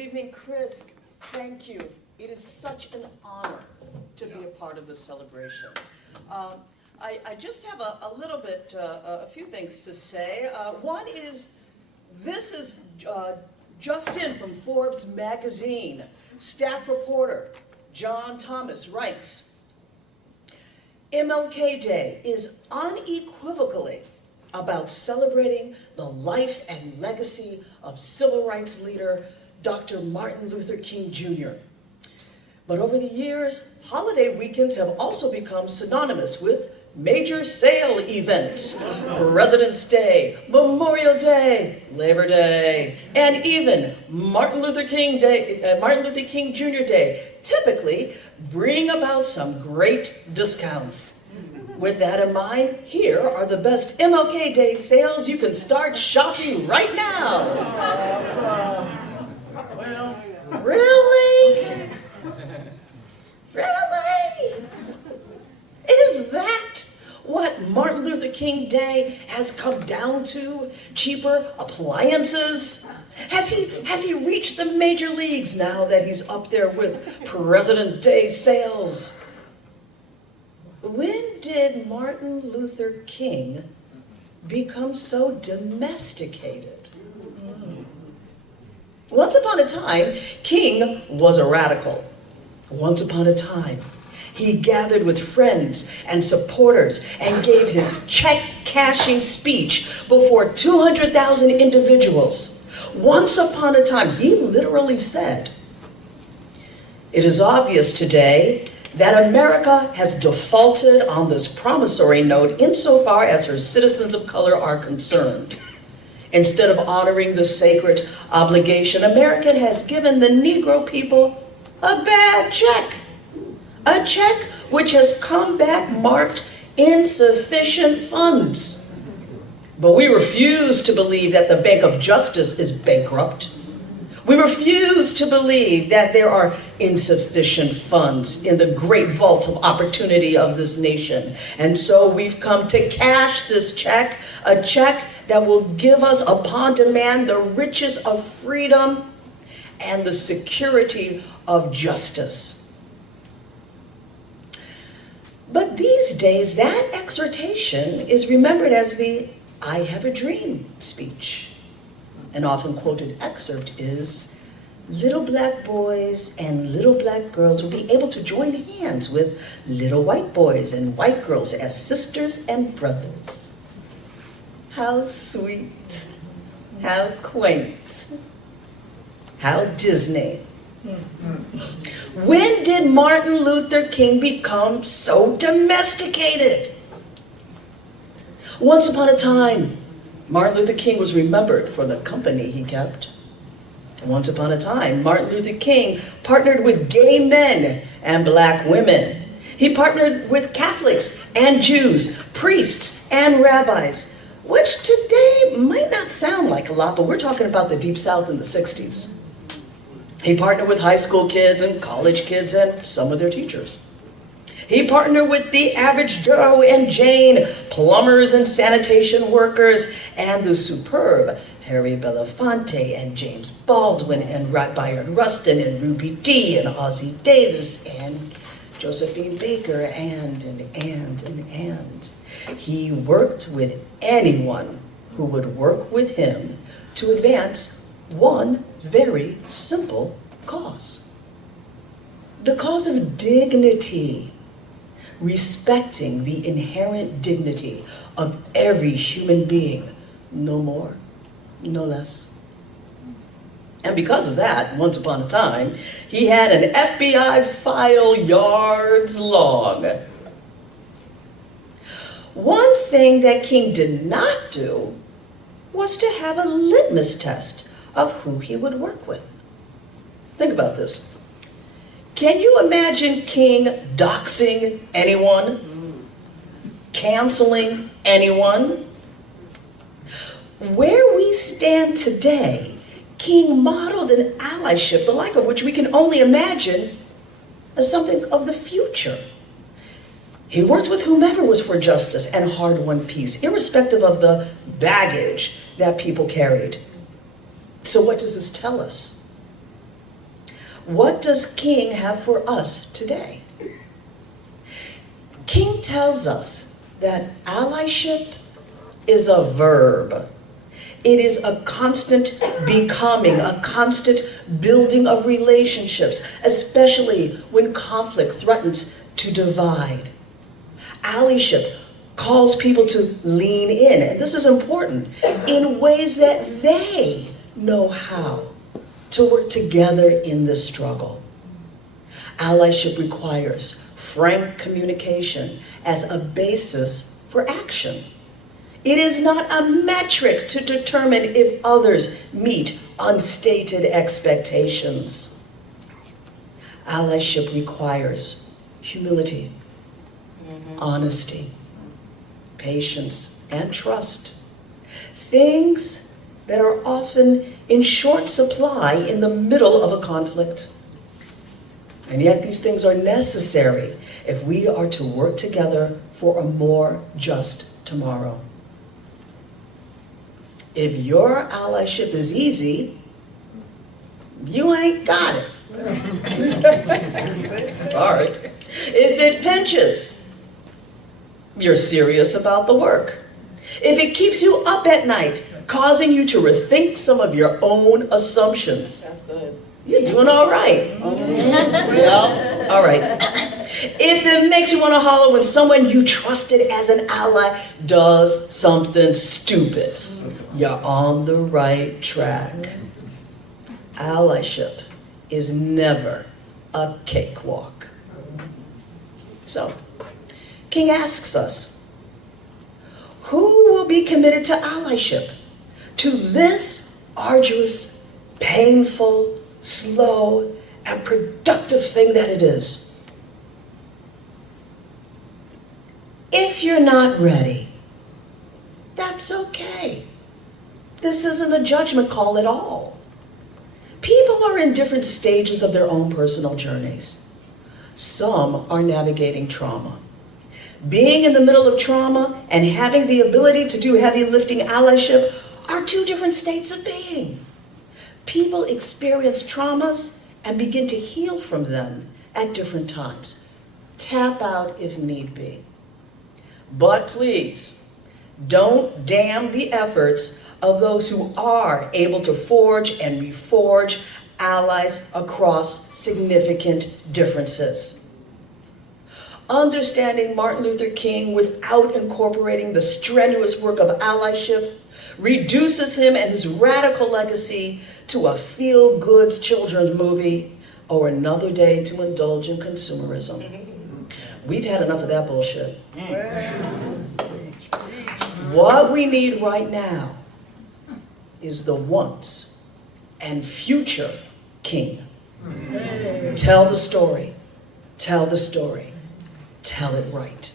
evening, Chris. Thank you. It is such an honor to be a part of this celebration. I just have a little bit, a few things to say. One is, this is just in from Forbes magazine. Staff reporter John Thomas writes, MLK Day is unequivocally about celebrating the life and legacy of civil rights leader Dr. Martin Luther King Jr. But over the years, holiday weekends have also become synonymous with major sale events. President's Day, Memorial Day, Labor Day, and even Martin Luther King Jr. Day typically bring about some great discounts. With that in mind, here are the best MLK Day sales you can start shopping right now. Well, Really? Really? Is that what Martin Luther King Day has come down to? Cheaper appliances? Has he reached the major leagues now that he's up there with President Day sales? When did Martin Luther King become so domesticated? Once upon a time, King was a radical. Once upon a time, he gathered with friends and supporters and gave his check-cashing speech before 200,000 individuals. Once upon a time, he literally said, "It is obvious today that America has defaulted on this promissory note insofar as her citizens of color are concerned. Instead of honoring the sacred obligation, America has given the Negro people a bad check. A check which has come back marked insufficient funds. But we refuse to believe that the Bank of Justice is bankrupt. We refuse to believe that there are insufficient funds in the great vault of opportunity of this nation. And so we've come to cash this check, a check that will give us upon demand the riches of freedom and the security of justice." But these days, that exhortation is remembered as the "I have a dream" speech. An often quoted excerpt is, "Little black boys and little black girls will be able to join hands with little white boys and white girls as sisters and brothers." How sweet, how quaint, how Disney. When did Martin Luther King become so domesticated? Once upon a time, Martin Luther King was remembered for the company he kept. Once upon a time, Martin Luther King partnered with gay men and black women. He partnered with Catholics and Jews, priests and rabbis, which today might not sound like a lot, but we're talking about the Deep South in the 60s. He partnered with high school kids and college kids and some of their teachers. He partnered with the average Joe and Jane, plumbers and sanitation workers, and the superb Harry Belafonte and James Baldwin and Byron Rustin and Ruby Dee and Ozzie Davis and Josephine Baker and. He worked with anyone who would work with him to advance one very simple cause. The cause of dignity, respecting the inherent dignity of every human being, no more, no less. And because of that, once upon a time, he had an FBI file yards long. One thing that King did not do was to have a litmus test of who he would work with. Think about this. Can you imagine King doxing anyone? Canceling anyone? Where we stand today, King modeled an allyship, the like of which we can only imagine as something of the future. He worked with whomever was for justice and hard-won peace, irrespective of the baggage that people carried. So what does this tell us? what does King have for us today? King tells us that allyship is a verb. It is a constant becoming, a constant building of relationships, especially when conflict threatens to divide. Allyship calls people to lean in, and this is important, in ways that they know how to work together in this struggle. Allyship requires frank communication as a basis for action. It is not a metric to determine if others meet unstated expectations. Allyship requires humility, honesty, patience, and trust. Things that are often in short supply in the middle of a conflict. And yet these things are necessary if we are to work together for a more just tomorrow. If your allyship is easy, you ain't got it. Sorry. If it pinches, you're serious about the work. If it keeps you up at night, causing you to rethink some of your own assumptions, That's good. you're doing all right. Yeah. All right. If it makes you want to holler when someone you trusted as an ally does something stupid, you're on the right track. Allyship is never a cakewalk. So, King asks us, who will be committed to allyship, to this arduous, painful, slow, and productive thing that it is? If you're not ready, that's okay. This isn't a judgment call at all. People are in different stages of their own personal journeys. Some are navigating trauma. Being in the middle of trauma and having the ability to do heavy lifting allyship are two different states of being. People experience traumas and begin to heal from them at different times. Tap out if need be. But please, don't damn the efforts of those who are able to forge and reforge allies across significant differences. Understanding Martin Luther King without incorporating the strenuous work of allyship reduces him and his radical legacy to a feel-good children's movie or another day to indulge in consumerism. We've had enough of that bullshit. What we need right now is the once and future king. Tell the story. Tell the story. Tell it right.